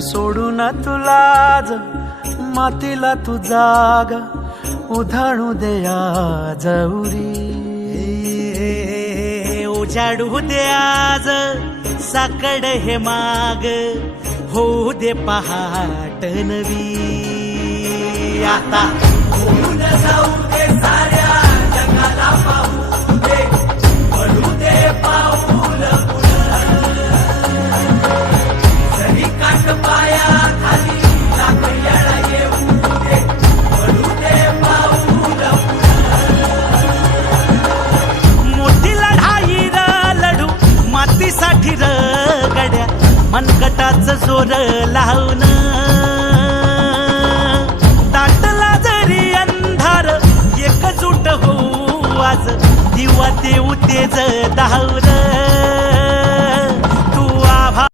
सोडून तुलाज मातीला तू जाग उधाणू दे आज उरी. उजाडू दे आज साकड हे माग होऊ दे पहाट नवी. आता होऊन जाऊ दे साऱ्या जगाला पाहू दे पडू दे पाऊल जरी काट पाया खाली लाकड्याला येऊ दे पडू दे पाऊल. मोठी लढाई र लढू मातीसाठी र गड्या मनगटाच जोर लावून. दाटला जरी अंधार एकजूट होऊ आज दिवा देऊ तेज धावर.